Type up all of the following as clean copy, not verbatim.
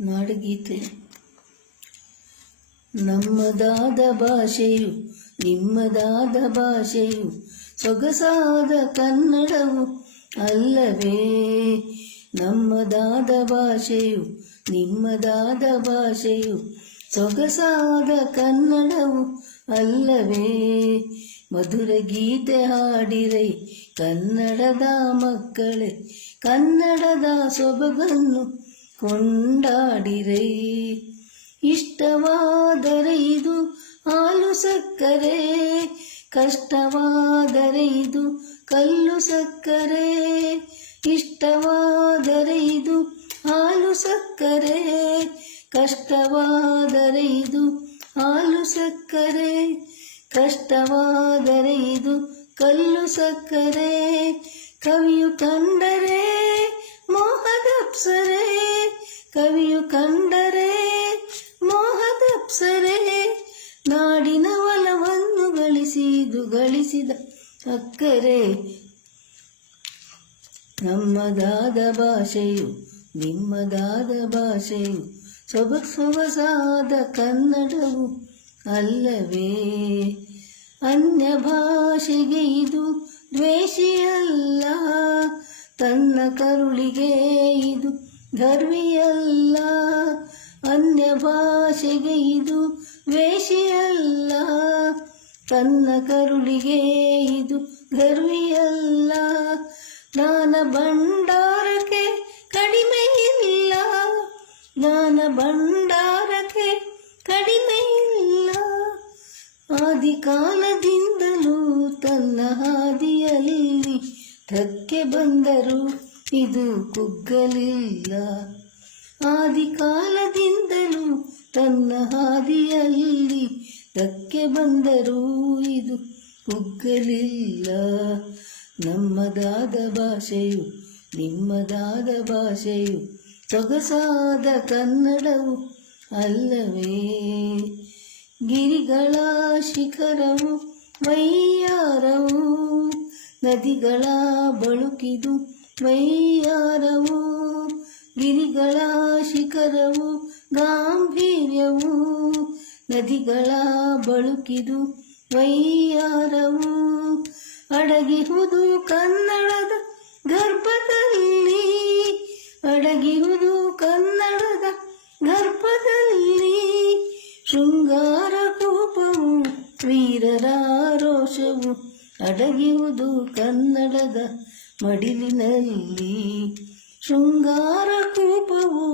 ನಾಡಗೀತೆ. ನಮ್ಮದಾದ ಭಾಷೆಯು ನಿಮ್ಮದಾದ ಭಾಷೆಯು ಸೊಗಸಾದ ಕನ್ನಡವು ಅಲ್ಲವೇ? ನಮ್ಮದಾದ ಭಾಷೆಯು ನಿಮ್ಮದಾದ ಭಾಷೆಯು ಸೊಗಸಾದ ಕನ್ನಡವು ಅಲ್ಲವೇ? ಮಧುರ ಗೀತೆ ಹಾಡಿರೈ ಕನ್ನಡದ ಮಕ್ಕಳೇ, ಕನ್ನಡದ ಸೊಬಗನ್ನು ಕೊಂಡಾಡಿರೈ. ಇಷ್ಟವಾದರೆ ಇದು ಹಾಲು ಸಕ್ಕರೆ, ಕಷ್ಟವಾದರೆ ಇದು ಕಲ್ಲು ಸಕ್ಕರೆ. ಇಷ್ಟವಾದರೆ ಇದು ಹಾಲು ಸಕ್ಕರೆ, ಕಷ್ಟವಾದರೆ ಇದು ಹಾಲು ಸಕ್ಕರೆ. ಕಷ್ಟವಾದರೆ ಇದು ಕಲ್ಲು ಸಕ್ಕರೆ. ಕವಿಯು ಕಂಡರೆ ಮೋಹದಪ್ಸರೆ, ಕವಿಯು ಕಂಡರೆ ಮೋಹದಪ್ಸರೆ. ನಾಡಿನ ಒಲವನ್ನು ಗಳಿಸಿದ ಅಕ್ಕರೆ. ನಮ್ಮದಾದ ಭಾಷೆಯು ನಿಮ್ಮದಾದ ಭಾಷೆಯು ಸೊಗಸಾದ ಕನ್ನಡವು ಅಲ್ಲವೇ? ಅನ್ಯ ಭಾಷೆಗೆ ಇದು ದ್ವೇಷಿಯಲ್ಲ, ತನ್ನ ಕರುಳಿಗೆ ಇದು ಗರ್ವಿಯಲ್ಲ. ಅನ್ಯ ಭಾಷೆಗೆ ಇದು ದ್ವೇಷಿಯಲ್ಲ, ತನ್ನ ಕರುಳಿಗೆ ಇದು ಗರ್ವಿಯಲ್ಲ. ಜ್ಞಾನ ಭಂಡಾರಕ್ಕೆ ಕಡಿಮೆ ಇಲ್ಲ, ಜ್ಞಾನ ಭಂಡಾರಕ್ಕೆ ಕಡಿಮೆ ಇಲ್ಲ. ಆದಿಕಾಲದಿಂದಲೂ ತನ್ನ ಹಾದಿಯಲ್ಲಿ ಧಕ್ಕೆ ಬಂದರೂ ಇದು ಕುಗ್ಗಲಿಲ್ಲ. ಆದಿಕಾಲದಿಂದಲೂ ತನ್ನ ಹಾದಿಯಲ್ಲಿ ಧಕ್ಕೆ ಬಂದರೂ ಇದು ಕುಗ್ಗಲಿಲ್ಲ. ನಮ್ಮದಾದ ಭಾಷೆಯು ನಿಮ್ಮದಾದ ಭಾಷೆಯು ಸೊಗಸಾದ ಕನ್ನಡವು ಅಲ್ಲವೇ? ಗಿರಿಗಳ ಶಿಖರವು ವೈಯಾರವು, ನದಿಗಳ ಬಳುಕಿದು ವೈಯಾರವು. ಗಿರಿಗಳ ಶಿಖರವು ಗಾಂಭೀರ್ಯವು, ನದಿಗಳ ಬಳುಕಿದು ವೈಯಾರವು. ಅಡಗಿಹುದು ಕನ್ನಡದ ಗರ್ಭದಲ್ಲಿ, ಅಡಗಿಹುದು ಕನ್ನಡದ ಗರ್ಭದಲ್ಲಿ. ಶೃಂಗಾರ ಕೂಪವು ವೀರರ ರೋಷವು ಅಡಗಿಹುದು ಕನ್ನಡದ ಮಡಿಲಿನಲ್ಲಿ. ಶೃಂಗಾರ ಕೂಪವು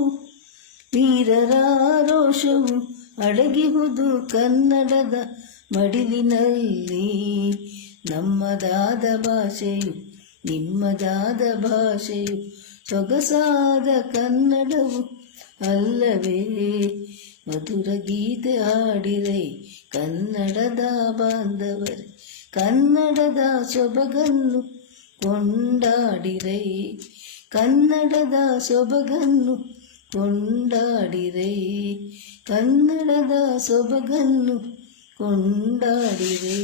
ವೀರರ ರೋಷವು ಅಡಗಿಹುದು ಕನ್ನಡದ ಮಡಿಲಿನಲ್ಲಿ. ನಮ್ಮದಾದ ಭಾಷೆಯು ನಿಮ್ಮದಾದ ಭಾಷೆಯು ಸೊಗಸಾದ ಕನ್ನಡವು ಅಲ್ಲವೇ? ಮಧುರ ಗೀತೆ ಹಾಡಿರೈ ಕನ್ನಡದ ಬಾಂಧವರೇ, ಕನ್ನಡದ ಸೊಬಗನ್ನು ಕೊಂಡಾಡಿರೈ, ಕನ್ನಡದ ಸೊಬಗನ್ನು ಕೊಂಡಾಡಿರೈ, ಕನ್ನಡದ ಸೊಬಗನ್ನು ಕೊಂಡಾಡಿರೈ.